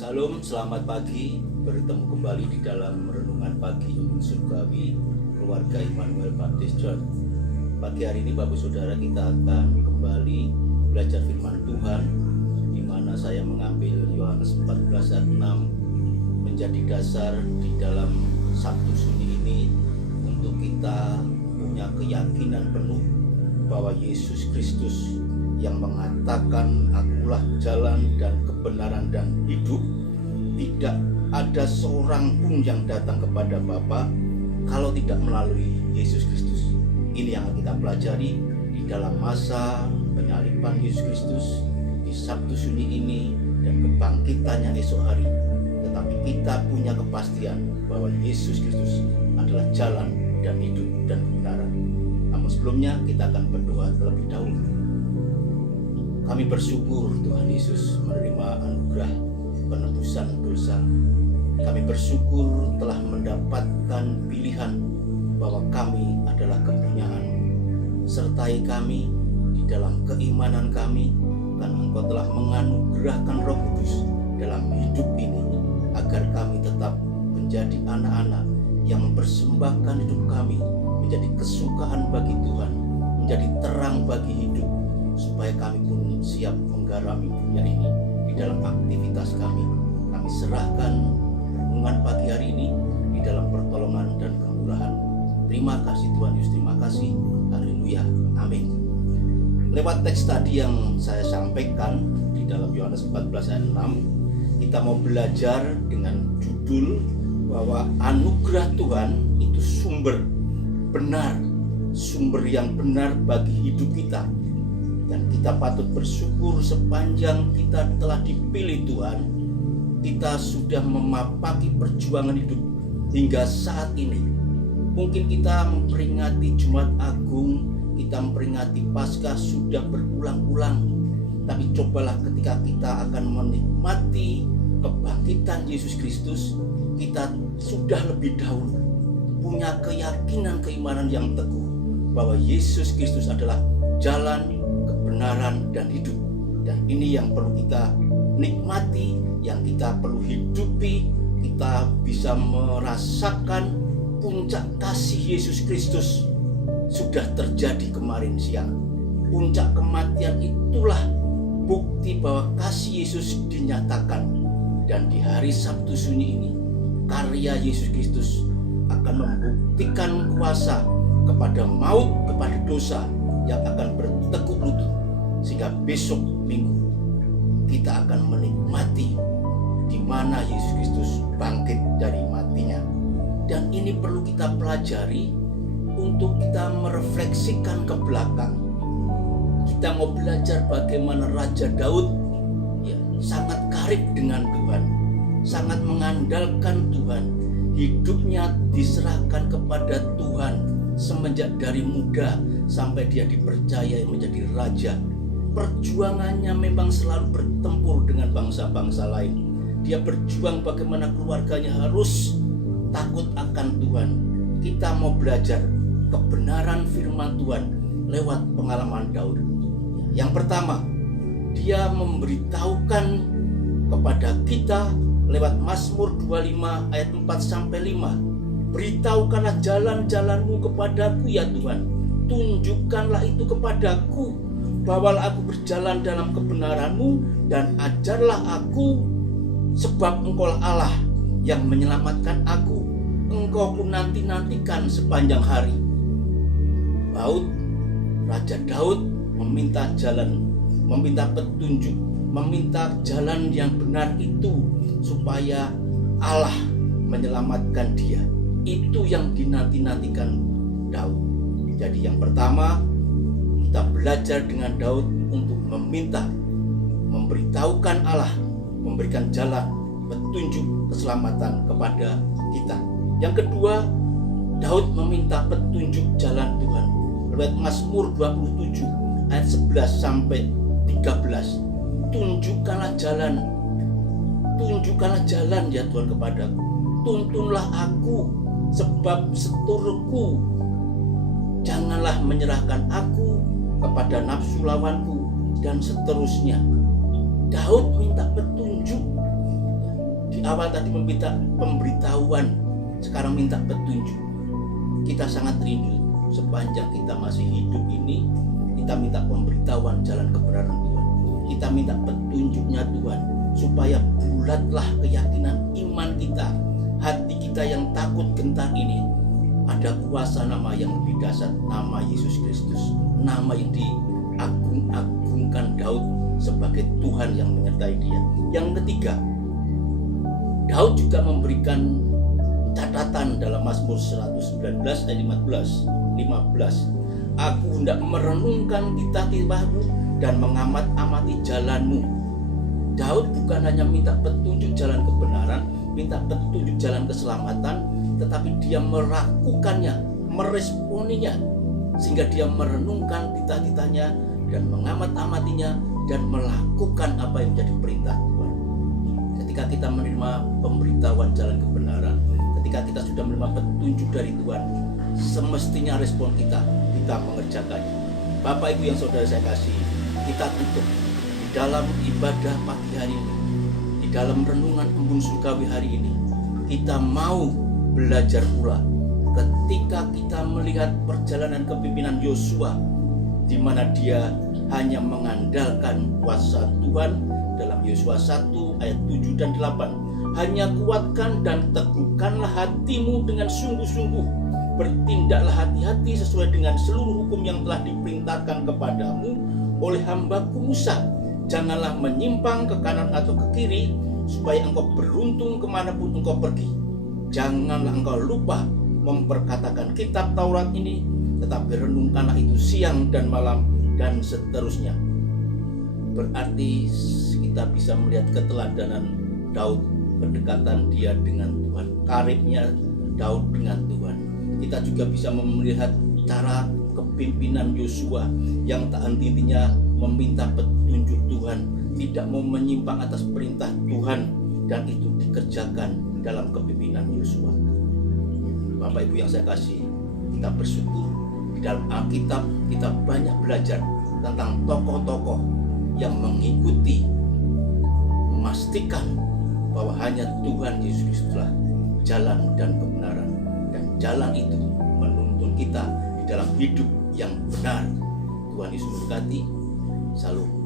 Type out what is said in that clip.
Salam, selamat pagi. Bertemu kembali di dalam renungan pagi Unjuk Surgawi Keluarga Immanuel Baptist Church. Pagi hari ini Bapak Saudara, kita akan kembali belajar firman Tuhan, di mana saya mengambil Yohanes 14 ayat 6 menjadi dasar di dalam Sabtu Sunyi ini untuk kita punya keyakinan penuh bahwa Yesus Kristus yang mengatakan akulah jalan dan kebenaran dan hidup, tidak ada seorang pun yang datang kepada Bapa kalau tidak melalui Yesus Kristus. Ini yang kita pelajari di dalam masa penyaliban Yesus Kristus di Sabtu Sunyi ini dan kebangkitannya esok hari. Tetapi kita punya kepastian bahwa Yesus Kristus adalah jalan dan hidup dan kebenaran. Namun sebelumnya kita akan berdoa terlebih dahulu. Kami bersyukur Tuhan Yesus menerima anugerah penebusan dosa. Kami bersyukur telah mendapatkan pilihan bahwa kami adalah kepunyaan-Mu. Sertai kami di dalam keimanan kami, karena Engkau telah menganugerahkan Roh Kudus dalam hidup ini, agar kami tetap menjadi anak-anak yang mempersembahkan hidup kami menjadi kesukaan bagi Tuhan, menjadi terang bagi hidup, supaya kami pun siap menggarami dunia ini di dalam aktivitas kami. Kami serahkan renungan pagi hari ini di dalam pertolongan dan kemurahan. Terima kasih Tuhan Yesus, terima kasih. Haleluya, amin. Lewat teks tadi yang saya sampaikan di dalam Yohanes 14 ayat 6, kita mau belajar dengan judul bahwa anugerah Tuhan itu sumber benar, sumber yang benar bagi hidup kita. Dan kita patut bersyukur sepanjang kita telah dipilih Tuhan, kita sudah memapaki perjuangan hidup hingga saat ini. Mungkin kita memperingati Jumat Agung, kita memperingati Paskah sudah berulang-ulang. Tapi cobalah ketika kita akan menikmati kebangkitan Yesus Kristus, kita sudah lebih dahulu punya keyakinan keimanan yang teguh bahwa Yesus Kristus adalah jalan, kebenaran, dan hidup. Dan ini yang perlu kita nikmati, yang kita perlu hidupi. Kita bisa merasakan puncak kasih Yesus Kristus sudah terjadi kemarin siang. Puncak kematian itulah bukti bahwa kasih Yesus dinyatakan. Dan di hari Sabtu Sunyi ini, karya Yesus Kristus akan membuktikan kuasa kepada maut, kepada dosa yang akan bertekuk lutut, sehingga besok Minggu kita akan menikmati di mana Yesus Kristus bangkit dari matinya. Dan ini perlu kita pelajari untuk kita merefleksikan ke belakang. Kita mau belajar bagaimana Raja Daud sangat karib dengan Tuhan, sangat mengandalkan Tuhan. Hidupnya diserahkan kepada Tuhan semenjak dari muda sampai dia dipercaya menjadi raja. Perjuangannya memang selalu bertempur dengan bangsa-bangsa lain. Dia berjuang bagaimana keluarganya harus takut akan Tuhan. Kita mau belajar kebenaran firman Tuhan lewat pengalaman Daud. Yang pertama, dia memberitahukan kepada kita lewat Mazmur 25 ayat 4-5. Beritahukanlah jalan-jalanmu kepadaku ya Tuhan. Tunjukkanlah itu kepadaku. Bawalah aku berjalan dalam kebenaran-Mu dan ajarlah aku, sebab Engkaulah Allah yang menyelamatkan aku. Engkau ku nanti-nantikan sepanjang hari. Raja Daud meminta jalan, meminta petunjuk, meminta jalan yang benar itu supaya Allah menyelamatkan dia. Itu yang dinanti-nantikan Daud. Jadi yang pertama, kita belajar dengan Daud untuk meminta, memberitahukan Allah, memberikan jalan, petunjuk, keselamatan kepada kita. Yang kedua, Daud meminta petunjuk jalan Tuhan. Lewat Mazmur 27 ayat 11-13. Tunjukkanlah jalan ya Tuhan kepadaku. Tuntunlah aku, sebab seturku. Janganlah menyerahkan aku kepada nafsu lawanku, dan seterusnya. Daud minta petunjuk Di awal tadi meminta pemberitahuan, sekarang minta petunjuk. Kita sangat rindu sepanjang kita masih hidup ini, kita minta pemberitahuan jalan kebenaran Tuhan. Kita minta petunjuknya Tuhan, supaya bulatlah keyakinan iman kita. Hati kita yang takut gentar ini, ada kuasa nama yang lebih dasar, nama Yesus Kristus. Nama yang diagung-agungkan Daud sebagai Tuhan yang menyertai dia. Yang ketiga, Daud juga memberikan catatan dalam Mazmur 119 ayat 15. Aku hendak merenungkan titah-titahmu dan mengamat-amati jalanmu. Daud bukan hanya minta petunjuk jalan kebenaran, minta petunjuk jalan keselamatan, tetapi dia melakukannya, meresponinya, sehingga dia merenungkan titah-titahnya dan mengamat-amatinya dan melakukan apa yang menjadi perintah Tuhan. Ketika kita menerima pemberitahuan jalan kebenaran, ketika kita sudah menerima petunjuk dari Tuhan, semestinya respon kita mengerjakannya. Bapak Ibu yang saudara saya kasih, kita tutup di dalam ibadah pagi hari ini, di dalam renungan embun surgawi hari ini. Kita mau belajar pula ketika kita melihat perjalanan kepemimpinan Yosua, di mana dia hanya mengandalkan kuasa Tuhan. Dalam Yosua 1 ayat 7 dan 8, hanya kuatkan dan teguhkanlah hatimu dengan sungguh-sungguh, bertindaklah hati-hati sesuai dengan seluruh hukum yang telah diperintahkan kepadamu oleh hambaku Musa. Janganlah menyimpang ke kanan atau ke kiri, supaya engkau beruntung kemanapun engkau pergi. Janganlah engkau lupa memperkatakan kitab Taurat ini, tetapi renungkanlah itu siang dan malam, dan seterusnya. Berarti kita bisa melihat keteladanan Daud, kedekatan dia dengan Tuhan, karibnya Daud dengan Tuhan. Kita juga bisa melihat cara kepimpinan Yosua yang tak henti-hentinya meminta petunjuk Tuhan, tidak mau menyimpang atas perintah Tuhan, dan itu dikerjakan dalam kepimpinan Yosua. Bapak Ibu yang saya kasih, kita bersyukur di dalam Alkitab kita banyak belajar tentang tokoh-tokoh yang mengikuti, memastikan bahwa hanya Tuhan Yesus Kristuslah jalan dan kebenaran, dan jalan itu menuntun kita di dalam hidup yang benar. Tuhan Yesus memberkati. Salam.